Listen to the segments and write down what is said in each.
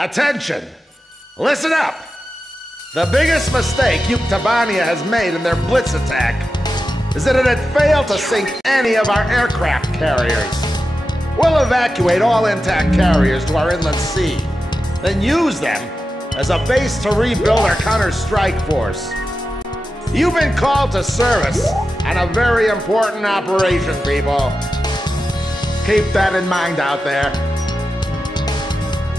Attention! Listen up! The biggest mistake Tabania has made in their blitz attack is that it had failed to sink any of our aircraft carriers. We'll evacuate all intact carriers to our inland sea, then use them as a base to rebuild our counter-strike force. You've been called to service on a very important operation, people. Keep that in mind out there.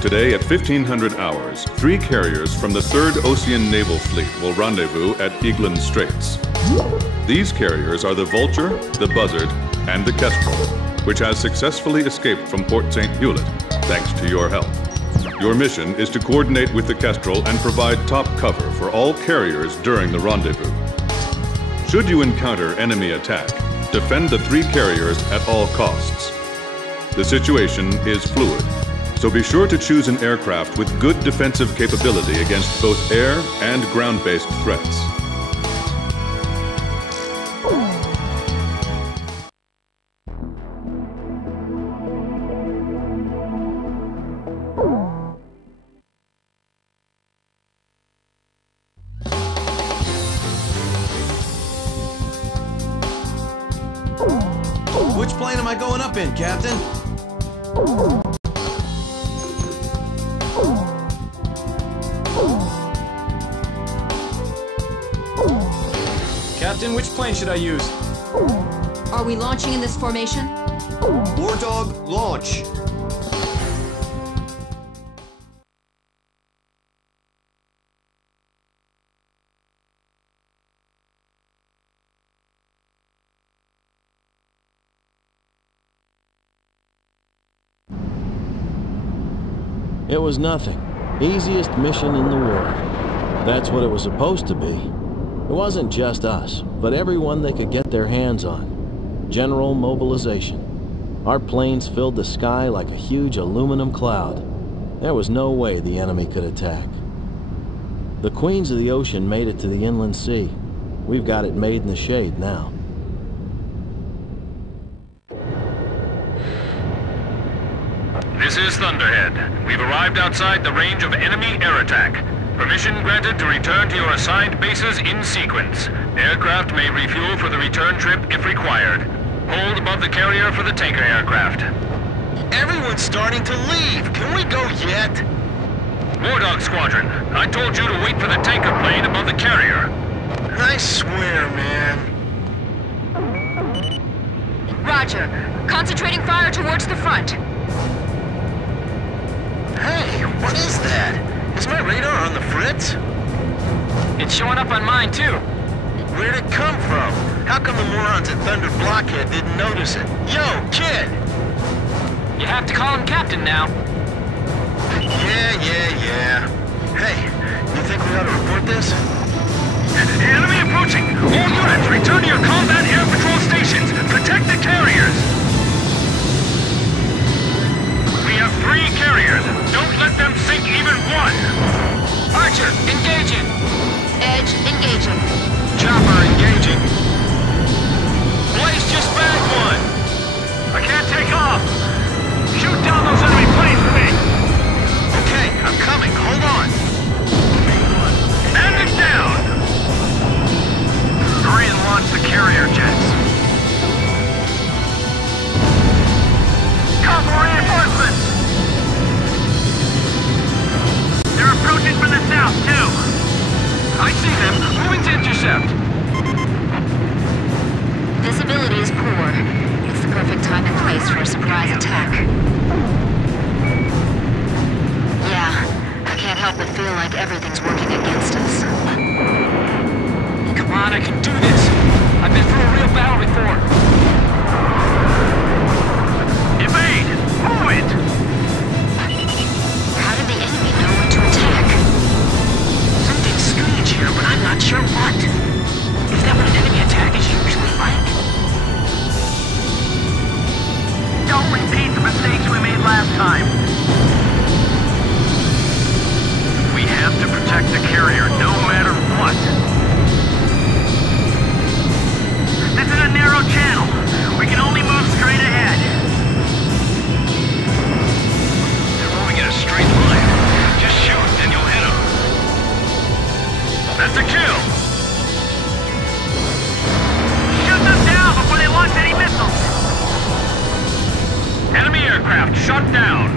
Today at 1500 hours, 3 carriers from the 3rd Ocean Naval Fleet will rendezvous at Eglin Straits. These carriers are the Vulture, the Buzzard, and the Kestrel, which has successfully escaped from Port St. Hewlett, thanks to your help. Your mission is to coordinate with the Kestrel and provide top cover for all carriers during the rendezvous. Should you encounter enemy attack, defend the 3 carriers at all costs. The situation is fluid, so be sure to choose an aircraft with good defensive capability against both air and ground-based threats. Which plane am I going up in, Captain? Captain, which plane should I use? Are we launching in this formation? War Dog, launch! It was nothing. Easiest mission in the world. That's what it was supposed to be. It wasn't just us, but everyone they could get their hands on. General mobilization. Our planes filled the sky like a huge aluminum cloud. There was no way the enemy could attack. The Queens of the Ocean made it to the inland sea. We've got it made in the shade now. This is Thunderhead. We've arrived outside the range of enemy air attack. Permission granted to return to your assigned bases in sequence. Aircraft may refuel for the return trip if required. Hold above the carrier for the tanker aircraft. Everyone's starting to leave. Can we go yet? War Dog Squadron, I told you to wait for the tanker plane above the carrier. I swear, man. Roger. Concentrating fire towards the front. Hey, what is that? Is my radar on the fritz? It's showing up on mine, too. Where'd it come from? How come the morons at Thunder Blockhead didn't notice it? Yo, kid! You have to call him Captain now. Yeah. Hey, you think we ought to report this? Enemy approaching! All units, return to your combat air patrol stations! Protect the carriers! We have 3 carriers. Don't let them sink even one! Archer, engaging! Edge, engaging. Chopper engaging. Blaze just bagged one! I can't take off! Shoot down those enemy planes for me! Okay, I'm coming. Hold on. And it's down! Hurry and launch the carrier jets. Call for reinforcements! They're approaching from the south, too! I see them. Moving to intercept. Visibility is poor. It's the perfect time and place for a surprise attack. Yeah, I can't help but feel like everything's working against us. Come on, I can do this. I've been through a real battle before. Evade! Move it! How did the enemy know when to attack? Something's strange here, but I'm not sure what. Is that what an enemy attack is usually like? Don't repeat the mistakes we made last time. We have to protect the carrier no matter what. This is a narrow channel. We can only move straight ahead. They're moving in a straight line. That's a kill! Shoot them down before they launch any missiles! Enemy aircraft shot down!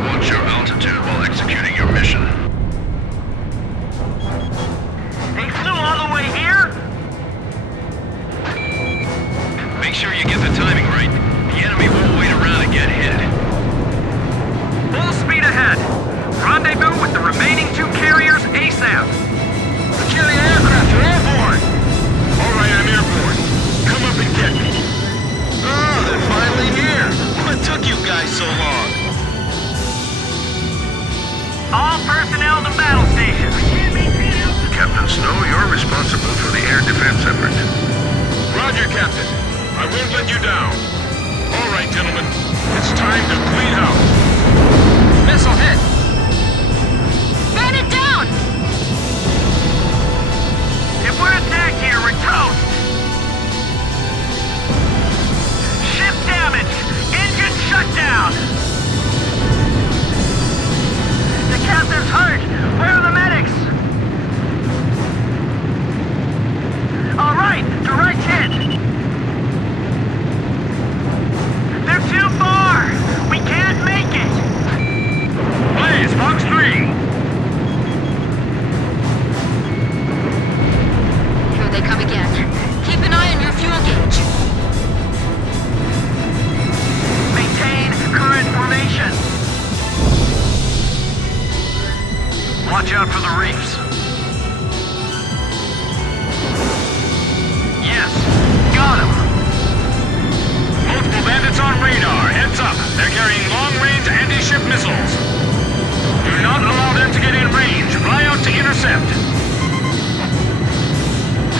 Watch your altitude while executing your mission. They flew all the way here? Make sure you get the timing right. The enemy won't wait around and get hit. Full speed ahead. Rendezvous with the remaining 2 carriers ASAP. The carrier aircraft are airborne! Alright, I'm airborne. Come up and get me. Oh, they're finally here! What took you guys so long? All personnel to battle stations. Captain Snow, you're responsible for the air defense effort. Roger, Captain. I won't let you down. Alright, gentlemen. It's time to clean house. Missile hit. Burn it down! If we're attacked here, we're toast. Ship damage. Engine shut down. The captain's hurt. Where are the medics? All right, direct hit. They're too far. We can't make it. Blaze, Fox 3! Here they come again. Keep an eye on your fuel gauge. Maintain current formation. Watch out for the reefs. Yes, got him. Multiple bandits on radar. Heads up. They're carrying long-range anti-ship missiles. Do not allow them to get in range. Fly out to intercept.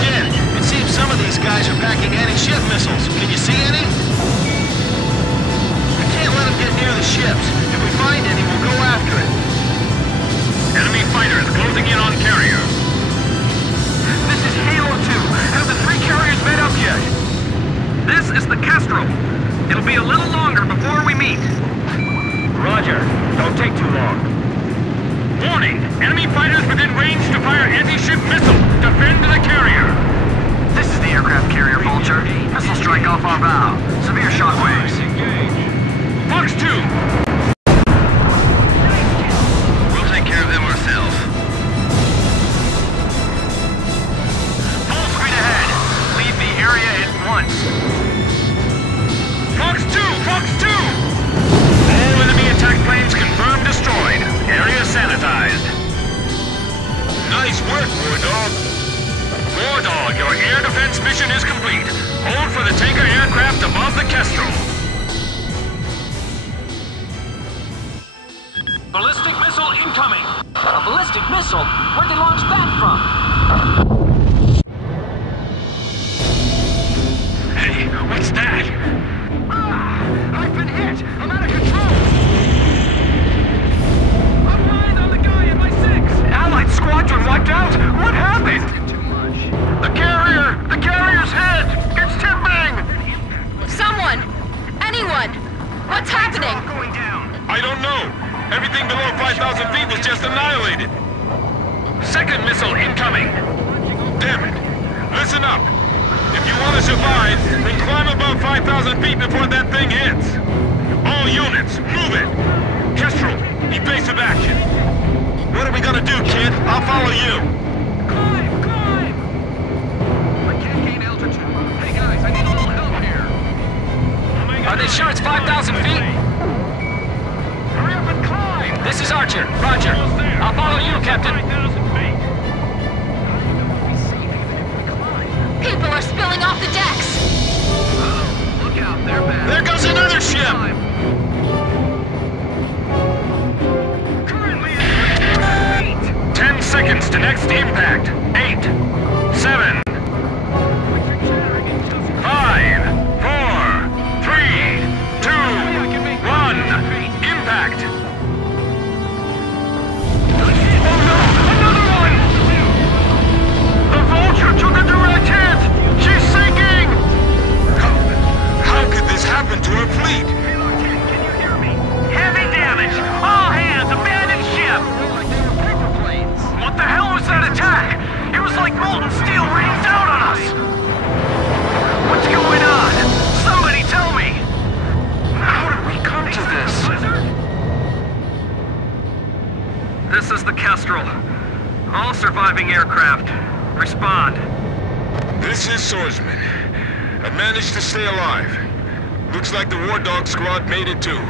Ken, it seems some of these guys are packing anti-ship missiles. Can you see any? We can't let them get near the ships. If we find any, we'll go after it. Enemy fighters closing in on carrier. This is Halo 2. Have the 3 carriers met up yet? This is the Kestrel. It'll be a little longer before we meet. Roger. Don't take too long. Warning! Enemy fighters within range to fire anti-ship missile. Defend the carrier. This is the aircraft carrier, Vulture. Missile strike off our bow. Severe shockwaves. Fox 2! We'll take care of them ourselves. Full speed ahead. Leave the area at once. Fox 2! Fox 2! All enemy attack planes confirmed destroyed. Area sanitized. Nice work, War Dog. War Dog, your air defense mission is complete. Hold for the tanker aircraft above the Kestrel. Ballistic missile incoming. A ballistic missile? Where'd they launch that from? Hey, what's that? I've been hit! I'm out of control! I'm lying on the guy in my 6! Allied squadron wiped out? What happened? The carrier's hit! It's tipping! Someone! Anyone! What's happening? Going down. I don't know. Everything below 5,000 feet was just annihilated. Second missile incoming. Damn it. Listen up. If you want to survive, then climb above 5,000 feet before that thing hits. All units, move it. Kestrel, evasive action. What are we gonna do, kid? I'll follow you. Climb! I can't gain altitude. Hey guys, I need a little help here. Are they sure it's 5,000 feet? Hurry up and climb! This is Archer. Roger. I'll follow you, Captain. People are spilling off the decks! Look out, they're bad. There goes another ship! Currently at 3,000 feet! 10 seconds to next impact. 8, 7, 5, 4, 3, 2, 1. Impact! Oh no! Another one! The Vulture took a direct hit! She's sinking! How could this happen to our fleet? Halo 10, can you hear me? Heavy damage! All hands, abandon ship! Like they were paper planes. All surviving aircraft, respond. This is Swordsman. I managed to stay alive. Looks like the War Dog squad made it too.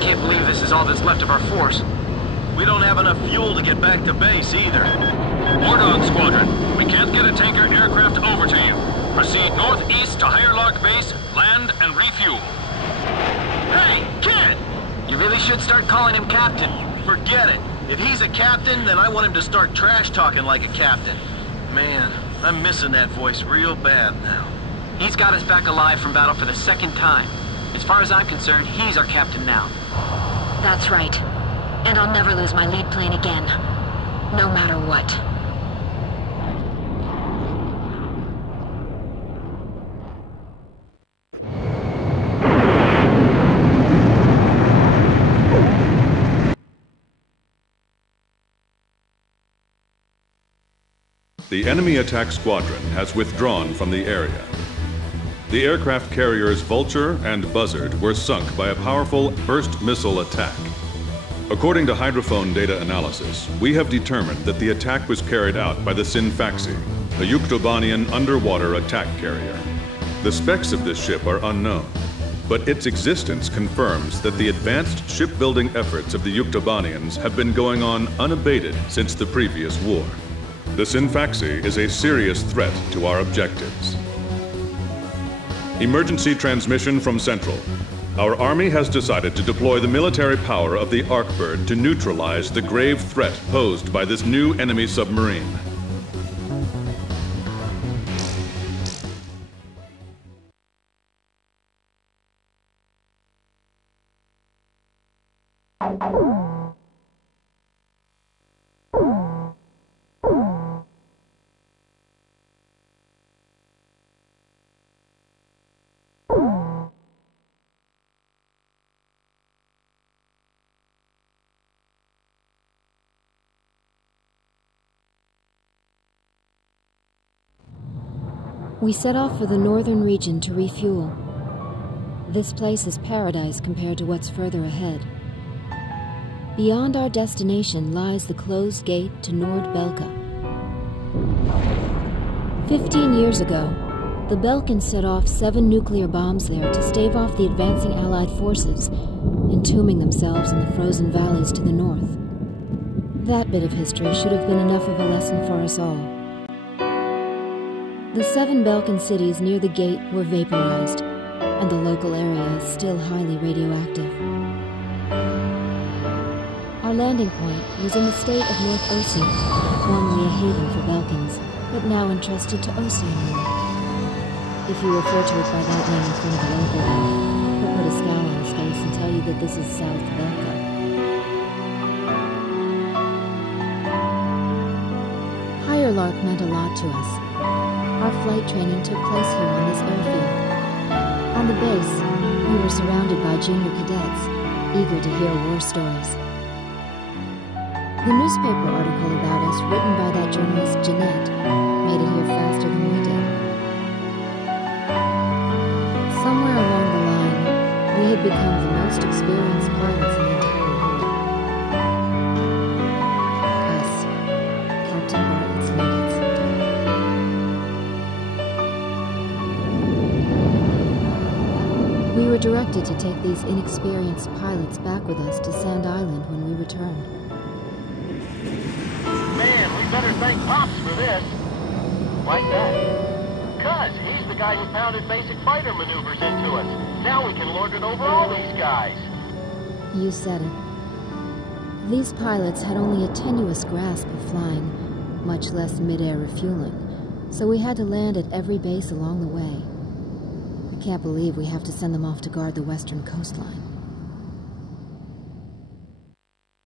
Can't believe this is all that's left of our force. We don't have enough fuel to get back to base either. War Dog Squadron, we can't get a tanker aircraft over to you. Proceed northeast to Higher Lark Base, land and refuel. Hey, kid! You really should start calling him Captain. Forget it. If he's a captain, then I want him to start trash talking like a captain. Man, I'm missing that voice real bad now. He's got us back alive from battle for the second time. As far as I'm concerned, he's our captain now. That's right. And I'll never lose my lead plane again. No matter what. The enemy attack squadron has withdrawn from the area. The aircraft carriers Vulture and Buzzard were sunk by a powerful burst missile attack. According to hydrophone data analysis, we have determined that the attack was carried out by the Sinfaxi, a Yuktobanian underwater attack carrier. The specs of this ship are unknown, but its existence confirms that the advanced shipbuilding efforts of the Yuktobanians have been going on unabated since the previous war. The Sinfaxi is a serious threat to our objectives. Emergency transmission from Central. Our Army has decided to deploy the military power of the Arkbird to neutralize the grave threat posed by this new enemy submarine. We set off for the northern region to refuel. This place is paradise compared to what's further ahead. Beyond our destination lies the closed gate to Nord-Belka. 15 years ago, the Belkans set off 7 nuclear bombs there to stave off the advancing Allied forces, entombing themselves in the frozen valleys to the north. That bit of history should have been enough of a lesson for us all. The 7 Balkan cities near the gate were vaporized, and the local area is still highly radioactive. Our landing point was in the state of North Ossia, formerly a haven for Balkans, but now entrusted to Ossian. If you refer to it by that name in front of the local one, he'll put a scowl on his face and tell you that this is South Belka. Higher Lark meant a lot to us. Our flight training took place here on this airfield. On the base, we were surrounded by junior cadets, eager to hear war stories. The newspaper article about us, written by that journalist Jeanette, made it here faster than we did. Somewhere along the line, we had become the most experienced pilots in the entire war. Us, Captain Bartlett's nuggets. We were directed to take these inexperienced pilots back with us to Sand Island when we returned. Man, we better thank Pops for this. Like that? 'Cause he's the guy who pounded basic fighter maneuvers into us. Now we can lord it over all these guys. You said it. These pilots had only a tenuous grasp of flying, much less mid-air refueling, so we had to land at every base along the way. I can't believe we have to send them off to guard the western coastline.